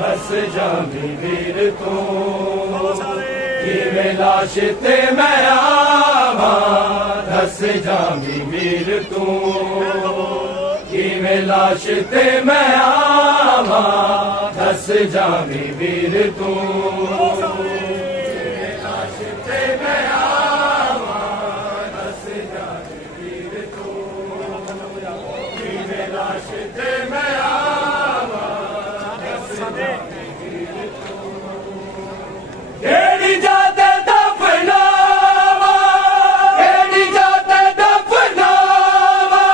दस जामी वीर तू किवें लाश ते मैं आवा दस जामी वीर तू किवें लाश ते मैं आवा दस जामी वीर तू किवें लाश ते मैं आवा दस जामी वीर तू किवें लाश ते मैं आवा दस जामी वीर तू केड़ी जाते दफनावा केड़ी जाते दफनावा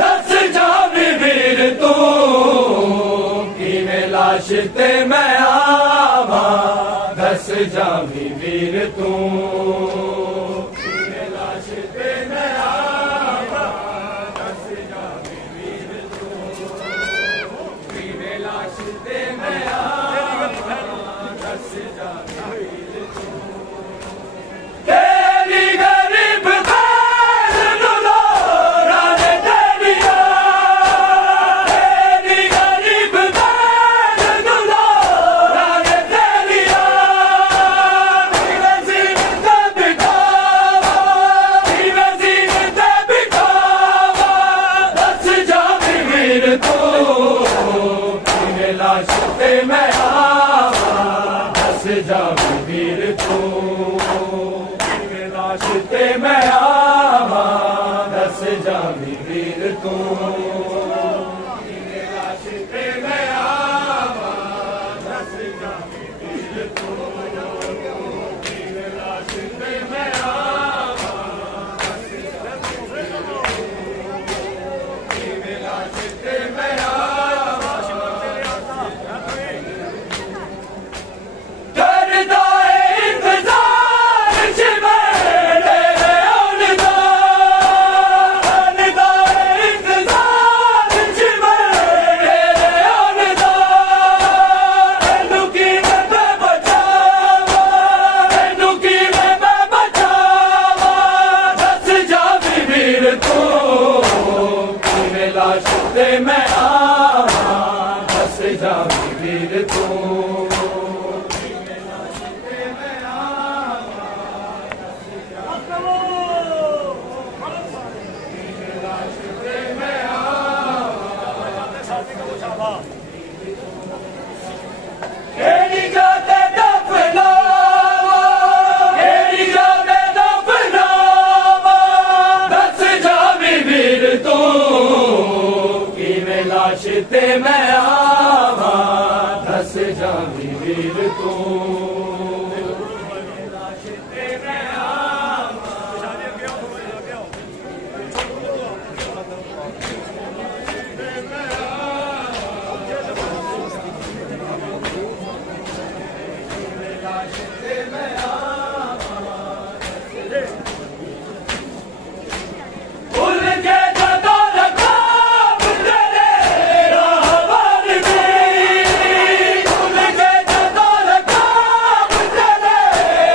दस जामी वीर तू किवें लाश ते मैं आवा दस जामी वीर तू किवें लाश ते मैं आवा दस जामी वीर तू किवें लाश ते मैं आवा दस जामी वीर तू तेरी गरीब खैर नुरा ने तेरिया तेरी गरीब खैर नुरा ने तेरिया तेरे सीने ते बिठावा तेरे सीने ते बिठावा दस जामी वीर तू किवें लाश ते मैं आवा दस जामी वीर तू किवें लाश ते मैं आवा दस जामी वीर तू किवें लाश ते मैं आवा दस जामी वीर तू किवें लाश ते मैं आवा दस जामी वीर तू किवें लाश ते मैं आवा करदा इंतजार मेरे आने दा करदा इंतजार मेरे आने दा मैनू किवें मैं बचावा मैनू किवें मैं बचावा दस जामी वीर तू किवें लाश ते मैं आवा दस जामी वीर तू केड़ी जाते दफनावा केड़ी जाते दफनावा दस जामी वीर तू किवें लाश ते मैं आवा दस जामी वीर तू किवें लाश ते मैं आवा भुल के जदों रखाब तेरे राहबर दी भुल के जदों रखाब तेरे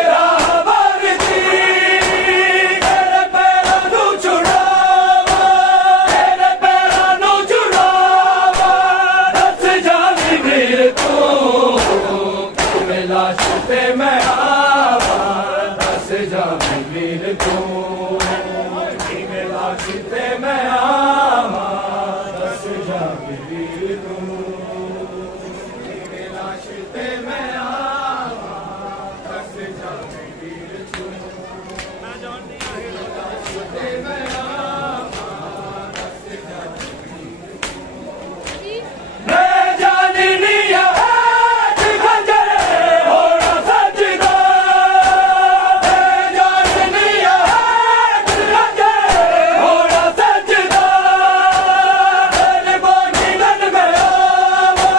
राहबर दी तेरे पैरां नूं छुड़ावा तेरे पैरां नूं छुड़ावा दस जामी वीर तू किवें लाश ते मैं आवा दस जामी वीर तू किवें लाश ते मैं आवा दस जामी वीर तू किवें लाश ते मैं आवा दस जामी वीर तू मैं जानती हूं लाश ते मैं आवा दस जामी वीर तू मैं जाननी है खंजर होना सजदा मैं जाननी है खंजर होना सजदा मेरे बागीनन में आवा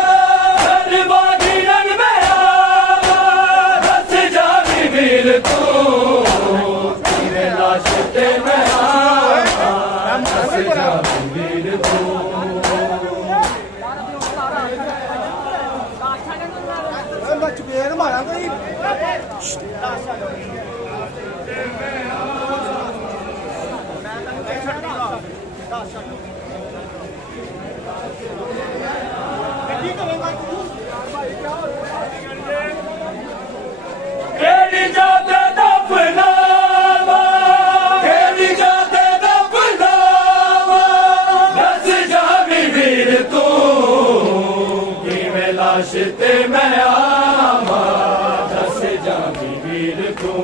मेरे बागीनन में आवा दस जामी वीर तू किवें लाश ते मैं आवा दस जामी वीर तू चुकेर मारा कोई केड़ी जाते दफनावा केड़ी जाते दफनावा दस जावी वीर तू किवें लाश ते मैं आवा दस जावी वीर तू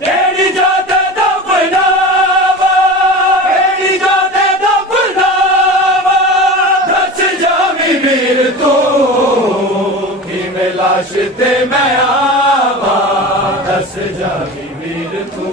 तेरी जाते दफनावा तेरी जाते दफनावा दस जावी वीर तू किवें लाश ते मैं आवा दस जावी वीर तू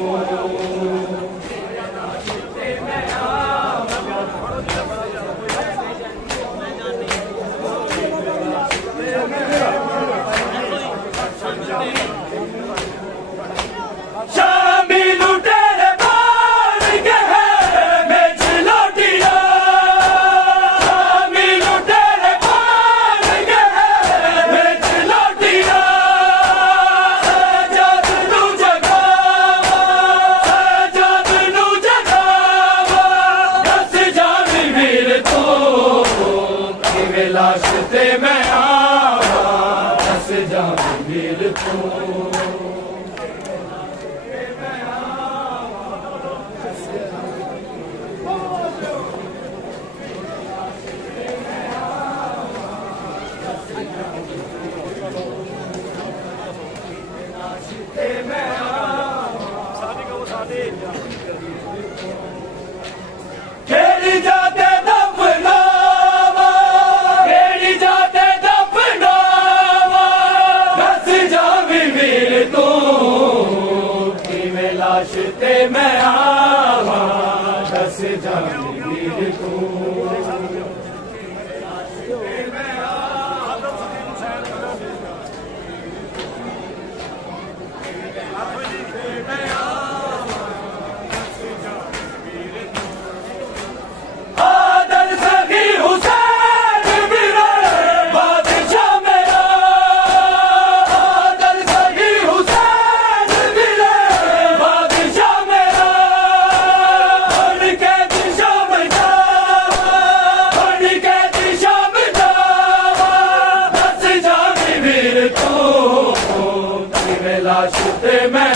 लाश ते मैं आवा दस जावी वीर तू केड़ी जाते दफनावा केड़ी जाते दफनावा दस जावी वीर तू किवें लाश ते मैं आवा दस जावी वीर तू लाश ते मैं